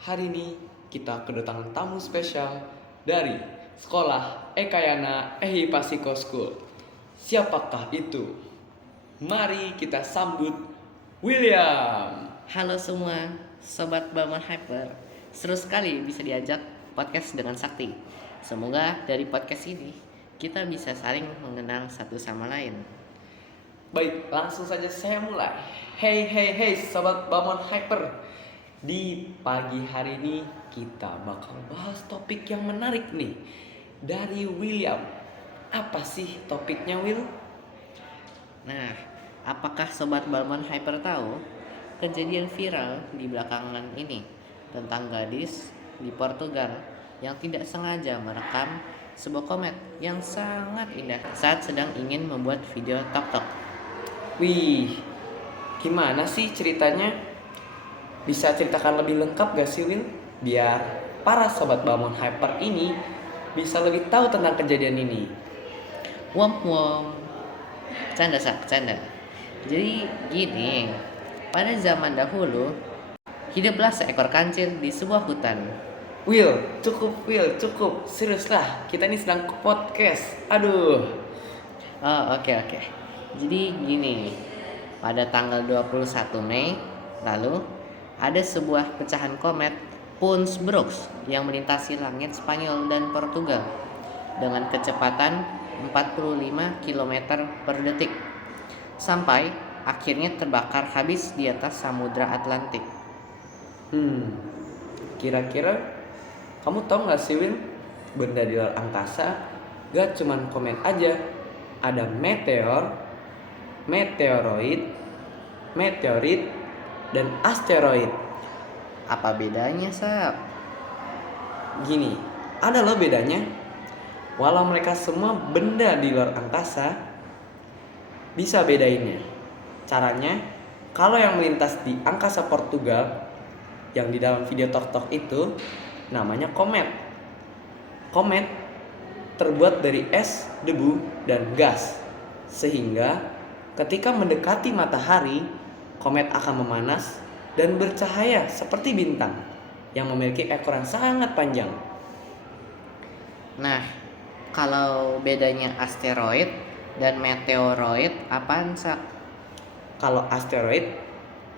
Hari ini kita kedatangan tamu spesial dari Sekolah Ekayana Ehipasiko School. Siapakah itu? Mari kita sambut William. Halo semua, Sobat Balman Hyper. Seru sekali bisa diajak podcast dengan Sakti. Semoga dari podcast ini kita bisa saling mengenal satu sama lain. Baik, langsung saja saya mulai. Hey, Sobat Balman Hyper. Di pagi hari ini kita bakal bahas topik yang menarik nih dari William. Apa sih topiknya, Will? Nah, apakah Sobat Balman Hyper tahu kejadian viral di belakangan ini tentang gadis di Portugal yang tidak sengaja merekam sebuah komet yang sangat indah saat sedang ingin membuat video tok-tok? Wih, gimana sih ceritanya? Bisa ceritakan lebih lengkap gak sih, Will? Biar para Sobat Balmon Hyper ini bisa lebih tahu tentang kejadian ini. Wom, canda sak, canda. Jadi gini, pada zaman dahulu hiduplah seekor kancil di sebuah hutan. Will, cukup. Serius lah, kita ini sedang podcast. Aduh. Oh, oke. Jadi gini, pada tanggal 21 Mei lalu ada sebuah pecahan komet Punch-Brooks yang melintasi langit Spanyol dan Portugal dengan kecepatan 45 km per detik sampai akhirnya terbakar habis di atas Samudra Atlantik. Kira-kira kamu tahu gak sih, Will? Benda di luar angkasa gak cuman komet aja. Ada meteor, meteorit, dan asteroid. Apa bedanya, Sap? Gini, ada loh bedanya. Walau mereka semua benda di luar angkasa, bisa bedainnya. Caranya, kalau yang melintas di angkasa Portugal, yang di dalam video tok-tok itu, namanya komet. Komet terbuat dari es, debu, dan gas. Sehingga ketika mendekati matahari, komet akan memanas dan bercahaya seperti bintang yang memiliki ekor yang sangat panjang. Nah, kalau bedanya asteroid dan meteoroid apaan, Sak? Kalau asteroid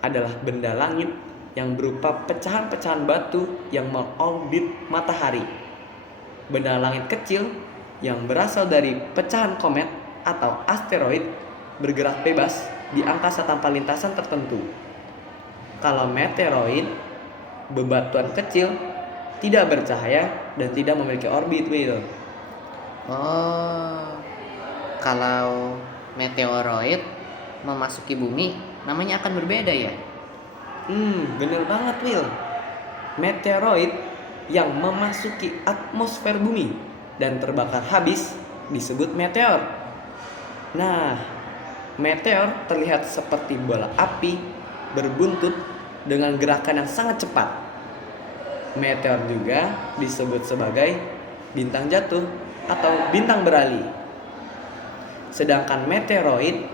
adalah benda langit yang berupa pecahan-pecahan batu yang mengorbit matahari. Benda langit kecil yang berasal dari pecahan komet atau asteroid bergerak bebas di angkasa tanpa lintasan tertentu. Kalau meteoroid, bebatuan kecil, tidak bercahaya dan tidak memiliki orbit, Will. Oh, kalau meteoroid memasuki bumi, namanya akan berbeda ya? Bener banget, Will. Meteoroid yang memasuki atmosfer bumi dan terbakar habis disebut meteor. Nah, meteor terlihat seperti bola api berbuntut dengan gerakan yang sangat cepat. Meteor juga disebut sebagai bintang jatuh atau bintang berali. Sedangkan meteoroid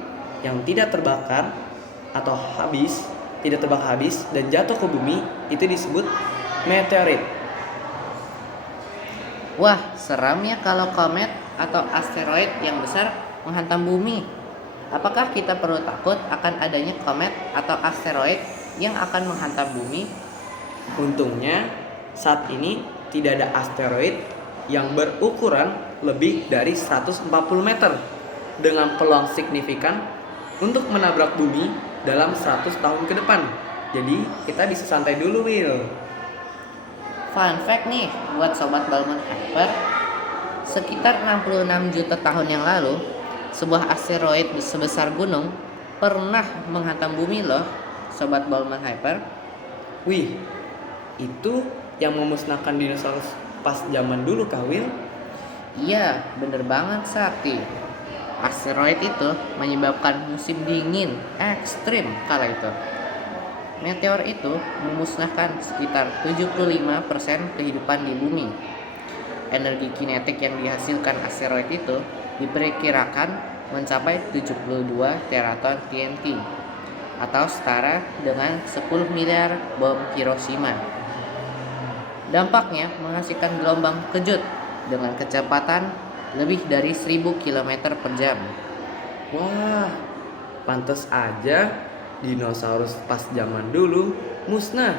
yang tidak terbakar atau tidak terbakar habis dan jatuh ke bumi itu disebut meteorit. Wah, seram ya kalau komet atau asteroid yang besar menghantam bumi. Apakah kita perlu takut akan adanya komet atau asteroid yang akan menghantam bumi? Untungnya saat ini tidak ada asteroid yang berukuran lebih dari 140 meter dengan peluang signifikan untuk menabrak bumi dalam 100 tahun ke depan. Jadi kita bisa santai dulu, Will. Fun fact nih buat Sobat Balmon Hyper, sekitar 66 juta tahun yang lalu sebuah asteroid sebesar gunung pernah menghantam bumi loh, Sobat Balman Hyper. Wih, itu yang memusnahkan dinosaurus pas zaman dulu kah, Will? Iya, bener banget, Sakti. Asteroid itu menyebabkan musim dingin ekstrim kala itu. Meteor itu memusnahkan sekitar 75% kehidupan di bumi. Energi kinetik yang dihasilkan asteroid itu diperkirakan mencapai 72 teraton TNT atau setara dengan 10 miliar bom Hiroshima. Dampaknya menghasilkan gelombang kejut dengan kecepatan lebih dari 1000 km per jam. Wah, pantas aja dinosaurus pas zaman dulu musnah.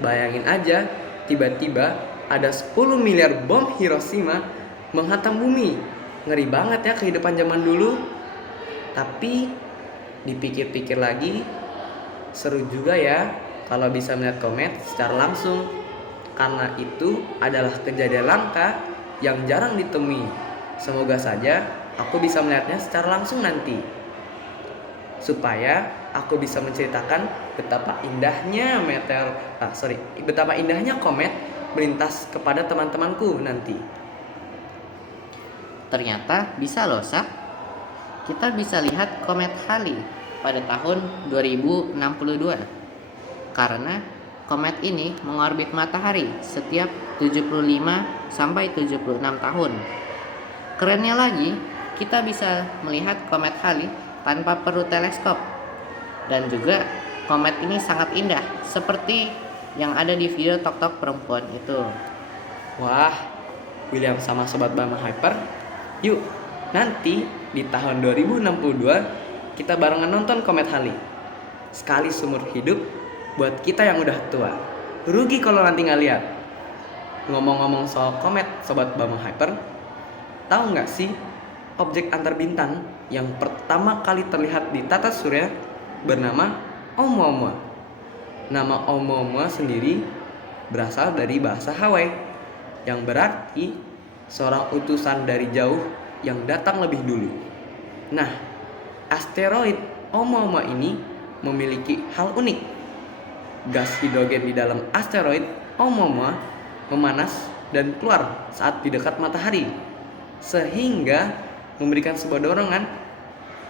Bayangin aja, tiba-tiba ada 10 miliar bom Hiroshima menghantam bumi. Ngeri banget ya kehidupan zaman dulu. Tapi dipikir-pikir lagi, seru juga ya kalau bisa melihat komet secara langsung. Karena itu adalah kejadian langka yang jarang ditemui. Semoga saja aku bisa melihatnya secara langsung nanti, supaya aku bisa menceritakan betapa indahnya komet melintas kepada teman-temanku nanti. Ternyata bisa loh, Sak. Kita bisa lihat komet Halley pada tahun 2062. Karena komet ini mengorbit matahari setiap 75 sampai 76 tahun. Kerennya lagi, kita bisa melihat komet Halley tanpa perlu teleskop. Dan juga komet ini sangat indah, seperti yang ada di video Tok-Tok perempuan itu. Wah, William sama Sobat Bama Hyper, yuk nanti di tahun 2062 kita barengan nonton komet Halley. Sekali seumur hidup buat kita yang udah tua. Rugi kalau nanti nggak lihat. Ngomong-ngomong soal komet, Sobat Bama Hyper, tahu nggak sih objek antar bintang yang pertama kali terlihat di tata surya bernama Oumuamua. Nama Oumuamua sendiri berasal dari bahasa Hawaii yang berarti seorang utusan dari jauh yang datang lebih dulu. Nah, asteroid Oumuamua ini memiliki hal unik. Gas hidrogen di dalam asteroid Oumuamua memanas dan keluar saat di dekat matahari, sehingga memberikan sebuah dorongan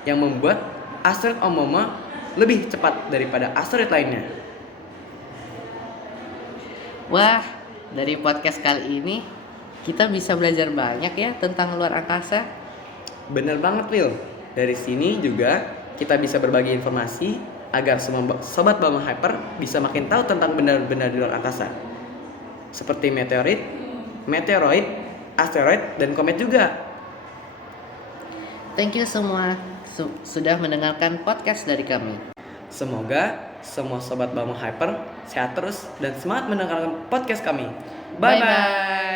yang membuat asteroid Oumuamua lebih cepat daripada asteroid lainnya. Wah, dari podcast kali ini kita bisa belajar banyak ya tentang luar angkasa. Bener banget, Will. Dari sini juga kita bisa berbagi informasi agar semua Sobat Bama Hyper bisa makin tahu tentang benda-benda di luar angkasa, seperti meteoroid, asteroid, dan komet juga. Thank you semua sudah mendengarkan podcast dari kami. Semoga semua Sobat Bama Hyper sehat terus dan semangat mendengarkan podcast kami. Bye-bye. Bye-bye.